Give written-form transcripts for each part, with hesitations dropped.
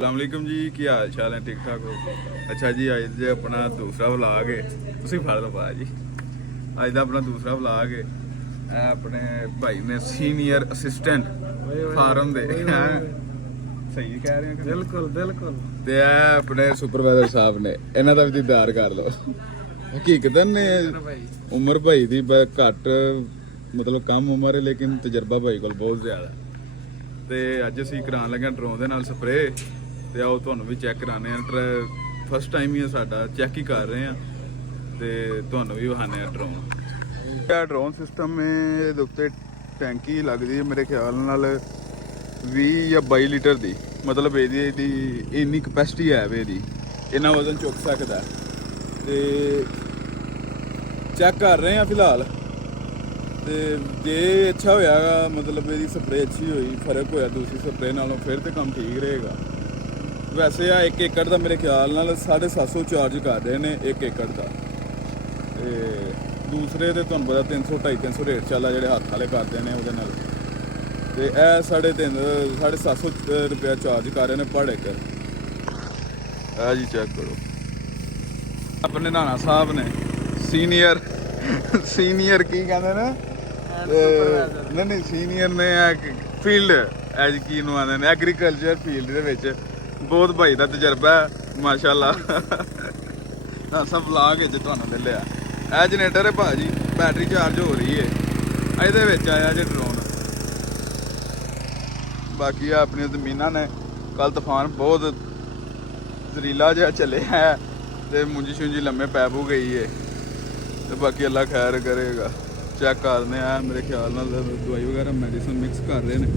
अस्सलामुअलैकुम जी, की हाल चाल है? ठीक ठाक हो? अच्छा जी, अज दे अपना दूसरा व्लॉग है। तुसी फड़ लो पा जी। अज का अपना दूसरा व्लॉग है। अपने भाई ने सीनियर असिस्टेंट फार्म दे सही कह रहे हैं? बिल्कुल बिल्कुल। ते अपने सुपरवाइजर साहब ने इन्हां दा भी दीदार कर लो। हकीकतन ने उम्र भाई दी घट, मतलब कम उम्र है, लेकिन तजर्बा भाई को बहुत ज्यादा। ਤੇ ਅੱਜ ਅਸੀਂ ਕਰਾਉਣ ਲੱਗੇ ਡਰੋਨ ਦੇ ਨਾਲ ਸਪਰੇਅ। ਤੇ ਆਓ ਤੁਹਾਨੂੰ ਵੀ ਚੈੱਕ ਕਰਾਣੇ ਆ। ਫਸਟ ਟਾਈਮ ਹੀ ਸਾਡਾ ਚੈੱਕ ਹੀ ਕਰ ਰਹੇ ਆ ਤੇ ਤੁਹਾਨੂੰ ਵੀ ਵਿਖਾਣੇ ਆ ਡਰੋਨ। ਇਹ ਡਰੋਨ ਸਿਸਟਮ ਇਹਦੇ ਉੱਤੇ ਟੈਂਕੀ ਲੱਗਦੀ ਹੈ ਮੇਰੇ ਖਿਆਲ ਨਾਲ 20 ਜਾਂ 22 ਲੀਟਰ ਦੀ, ਮਤਲਬ ਇਹਦੀ ਇੰਨੀ ਕਪੈਸਿਟੀ ਹੈ ਇਹਦੀ, ਇੰਨਾ ਵਜ਼ਨ ਚੁੱਕ ਸਕਦਾ। ਤੇ ਚੈੱਕ ਕਰ ਰਹੇ ਆ ਫਿਲਹਾਲ। ਤੇ ਜੇ ਅੱਛਾ ਹੋਇਆਗਾ, ਮਤਲਬ ਇਹਦੀ ਸਪਰੇਅ ਅੱਛੀ ਹੋਈ, ਫਰਕ ਹੋਇਆ ਦੂਸਰੀ ਸਪਰੇਅ ਨਾਲੋਂ, ਫਿਰ ਤੇ ਕੰਮ ਠੀਕ ਰਹੇਗਾ। ਵੈਸੇ ਆ 1 ਏਕੜ ਦਾ ਮੇਰੇ ਖਿਆਲ ਨਾਲ 750 ਚਾਰਜ ਕਰ ਰਹੇ ਨੇ 1 ਏਕੜ ਦਾ। ਤੇ ਦੂਸਰੇ ਤੇ ਤੁਹਾਨੂੰ ਪਤਾ 300 250 ਰੇਟ ਚੱਲਦਾ ਜਿਹੜੇ ਹੱਥ ਵਾਲੇ ਕਰਦੇ ਨੇ ਉਹਦੇ ਨਾਲ। ਤੇ ਇਹ 750 ਰੁਪਇਆ ਚਾਰਜ ਕਰ ਰਹੇ ਨੇ ਪਰ ਏਕੜ। ਆ ਜੀ ਚੈੱਕ ਕਰੋ। ਆਪਣੇ ਨਾਨਾ ਸਾਹਿਬ ਨੇ ਸੀਨੀਅਰ ਕੀ ਕਹਿੰਦੇ ਨੇ, ਨਹੀਂ ਸੀਨੀਅਰ ਨੇ ਫੀਲਡ ਐਜ ਕੀ ਨੂੰ ਆਉਂਦੇ ਨੇ, ਐਗਰੀਕਲਚਰ ਫੀਲਡ ਦੇ ਵਿੱਚ ਬਹੁਤ ਭਾਈ ਦਾ ਤਜਰਬਾ ਹੈ ਮਾਸ਼ਾਅੱਲਾ। ਸਭ ਵਲੌਗ ਵਿੱਚ ਤੁਹਾਨੂੰ ਲੈ ਲਿਆ। ਇਹ ਜਨਰੇਟਰ ਹੈ ਭਾਜੀ, ਬੈਟਰੀ ਚਾਰਜ ਹੋ ਰਹੀ ਹੈ, ਇਹਦੇ ਵਿੱਚ ਆਇਆ ਜੇ ਡਰੋਨ। ਬਾਕੀ ਆ ਆਪਣੀਆਂ ਜ਼ਮੀਨਾਂ ਨੇ। ਕੱਲ ਤੂਫਾਨ ਬਹੁਤ ਜ਼ਰੀਲਾ ਜਿਹਾ ਚੱਲਿਆ ਹੈ ਤੇ ਮੁੰਜੀ ਸ਼ੁੰਜੀ ਲੰਮੇ ਪੈ ਪੂ ਗਈ ਹੈ। ਤੇ ਬਾਕੀ ਅੱਲਾ ਖੈਰ ਕਰੇਗਾ। ਚੈੱਕ ਕਰਦੇ ਆ, ਮੇਰੇ ਖਿਆਲ ਨਾਲ ਦਵਾਈ ਵਗੈਰਾ ਮੈਡੀਸਨ ਮਿਕਸ ਕਰ ਰਹੇ ਨੇ।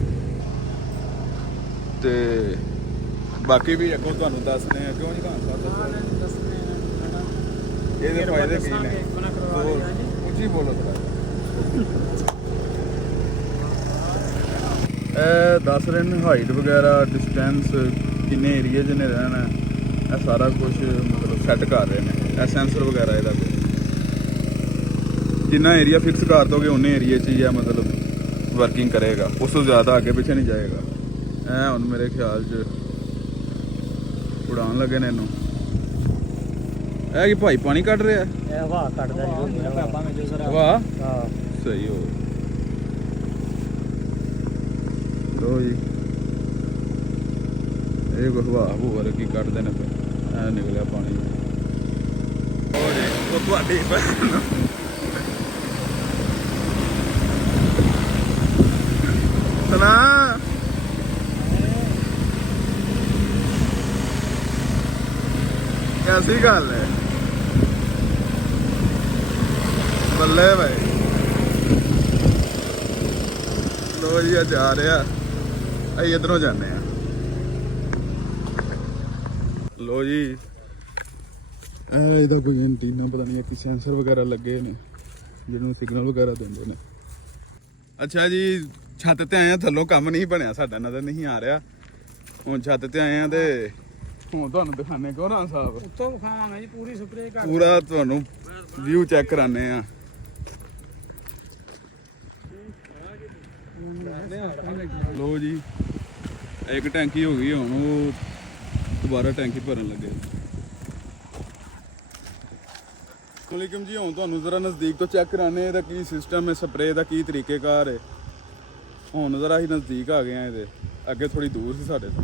ਤੇ ਬਾਕੀ ਵੀ ਅੱਗੋਂ ਤੁਹਾਨੂੰ ਦੱਸਦੇ ਆ। ਕਿਉਂ ਜੀ ਕਹਾਣ ਇਹਦੇ ਫਾਇਦੇ ਕੀ ਨੇ, ਉੱਚੀ ਬੋਲੋ ਥੋੜਾ। ਇਹ ਦੱਸ ਰਹੇ ਨੇ ਹਾਈਟ ਵਗੈਰਾ, ਡਿਸਟੈਂਸ, ਕਿੰਨੇ ਏਰੀਏ 'ਚ ਨੇ ਰਹਿਣਾ, ਇਹ ਸਾਰਾ ਕੁਝ ਮਤਲਬ ਸੈੱਟ ਕਰ ਰਹੇ ਨੇ। ਇਹ ਸੈਂਸਰ ਵਗੈਰਾ ਇਹਦਾ ਜਿੰਨਾ ਏਰੀਆ ਫਿਕਸ ਕਰ ਦੋਗੇ ਉਨੇ ਏਰੀਏ 'ਚ ਹੀ ਮਤਲਬ ਵਰਕਿੰਗ ਕਰੇਗਾ, ਉਸ ਤੋਂ ਜ਼ਿਆਦਾ ਅੱਗੇ ਪਿੱਛੇ ਨਹੀਂ ਜਾਏਗਾ। ਇਹ ਹੁਣ ਮੇਰੇ ਖਿਆਲ 'ਚ ਉਡਾਉਣ ਲੱਗੇ ਨੇ ਇਹਨੂੰ। ਇਹ ਕੀ ਭਾਈ ਪਾਣੀ ਕੱਢ ਰਿਹਾ? ਇਹ ਹਵਾ ਕੱਢਦਾ ਜੀ ਹਵਾ। ਹਾਂ ਸਹੀ ਹੋ। ਲੋ ਜੀ, ਇਹ ਹਵਾ ਹੋਰ ਕੀ ਕੱਢਦੇ ਨੇ ਫਿਰ। ਇਹ ਨਿਕਲਿਆ ਪਾਣੀ। ਉਹ ਤੁਹਾਡੀ ਸੁਣਾ कैसी गल है? बल्ले भाई। लो जी जा रहा, अं इधरों जाने। लो जी, ਇਹਦਾ ਕੋਈ ਐਂਟੀਨਾ ਪਤਾ ਨਹੀਂ ਕਿ ਸੈਂਸਰ ਵਗੈਰਾ ਲੱਗੇ ਨੇ ਜਿਹਨੂੰ ਸਿਗਨਲ ਵਗੈਰਾ ਦਿੰਦੇ ਨੇ। ਅੱਛਾ ਜੀ, ਛੱਤ ਤੇ ਆਏ ਆ, ਥੱਲੋਂ ਕੰਮ ਨਹੀਂ ਬਣਿਆ ਸਾਡਾ, ਨਜ਼ਰ ਨਹੀਂ ਆ ਰਿਹਾ। ਹੁਣ ਛੱਤ ਤੇ ਆਏ ਆ ਤੇ ਹੁਣ ਤੁਹਾਨੂੰ ਦਿਖਾਣੇ ਗੌਰਾਂ ਸਾਹਿਬ, ਉੱਤੋਂ ਵਿਖਾਵਾਂਗੇ ਜੀ ਪੂਰੀ ਸਪਰੇਅ ਕਰ, ਪੂਰਾ ਤੁਹਾਨੂੰ ਵਿਊ ਚੈੱਕ ਕਰਾਣੇ ਆ। ਲੋ ਜੀ, ਇੱਕ ਟੈਂਕੀ ਹੋ ਗਈ, ਹੁਣ ਉਹ ਦੁਬਾਰਾ ਟੈਂਕੀ ਭਰਨ ਲੱਗੇ। ਵਾਲੇਕੁਮ ਜੀ, ਹੁਣ ਤੁਹਾਨੂੰ ਜ਼ਰਾ ਨਜ਼ਦੀਕ ਤੋਂ ਚੈੱਕ ਕਰਾਣੇ ਇਹਦਾ ਕੀ ਸਿਸਟਮ ਹੈ, ਸਪਰੇਅ ਦਾ ਕੀ ਤਰੀਕੇਕਾਰ ਹੈ। ਹੁਣ ਜ਼ਰਾ ਹੀ ਨਜ਼ਦੀਕ ਆ ਗਏ ਆ ਇਹਦੇ, ਅੱਗੇ ਥੋੜੀ ਦੂਰ ਸੀ ਸਾਡੇ ਤੋਂ।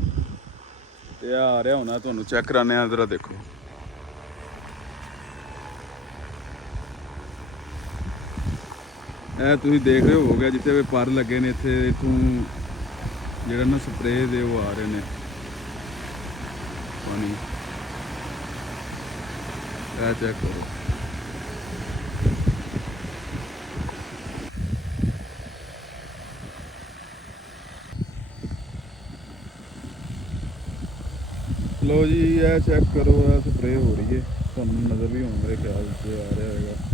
ਤੇ ਆ ਰਿਹਾ ਹੁਣ ਤੁਹਾਨੂੰ ਚੈੱਕ ਕਰਾਣੇ ਆ, ਜ਼ਰਾ ਦੇਖੋ। ਇਹ ਤੁਸੀਂ ਦੇਖ ਰਹੇ ਹੋਵੋਗੇ ਜਿੱਥੇ ਪਰ ਲੱਗੇ ਨੇ, ਇੱਥੋਂ ਜਿਹੜਾ ਨਾ ਸਪਰੇਅ ਦੇ ਉਹ ਆ ਰਹੇ ਨੇ ਪਾਣੀ। ਇਹ ਚੈੱਕ ਕਰੋ। लो जी, ये चेक करो, स्प्रे हो रही है, ਤੁਹਾਨੂੰ ਨਜ਼ਰ ਵੀ ਹੋਣ ਮੇਰੇ ਖਿਆਲ 'ਚ ਆ ਰਿਹਾ ਹੋਵੇਗਾ।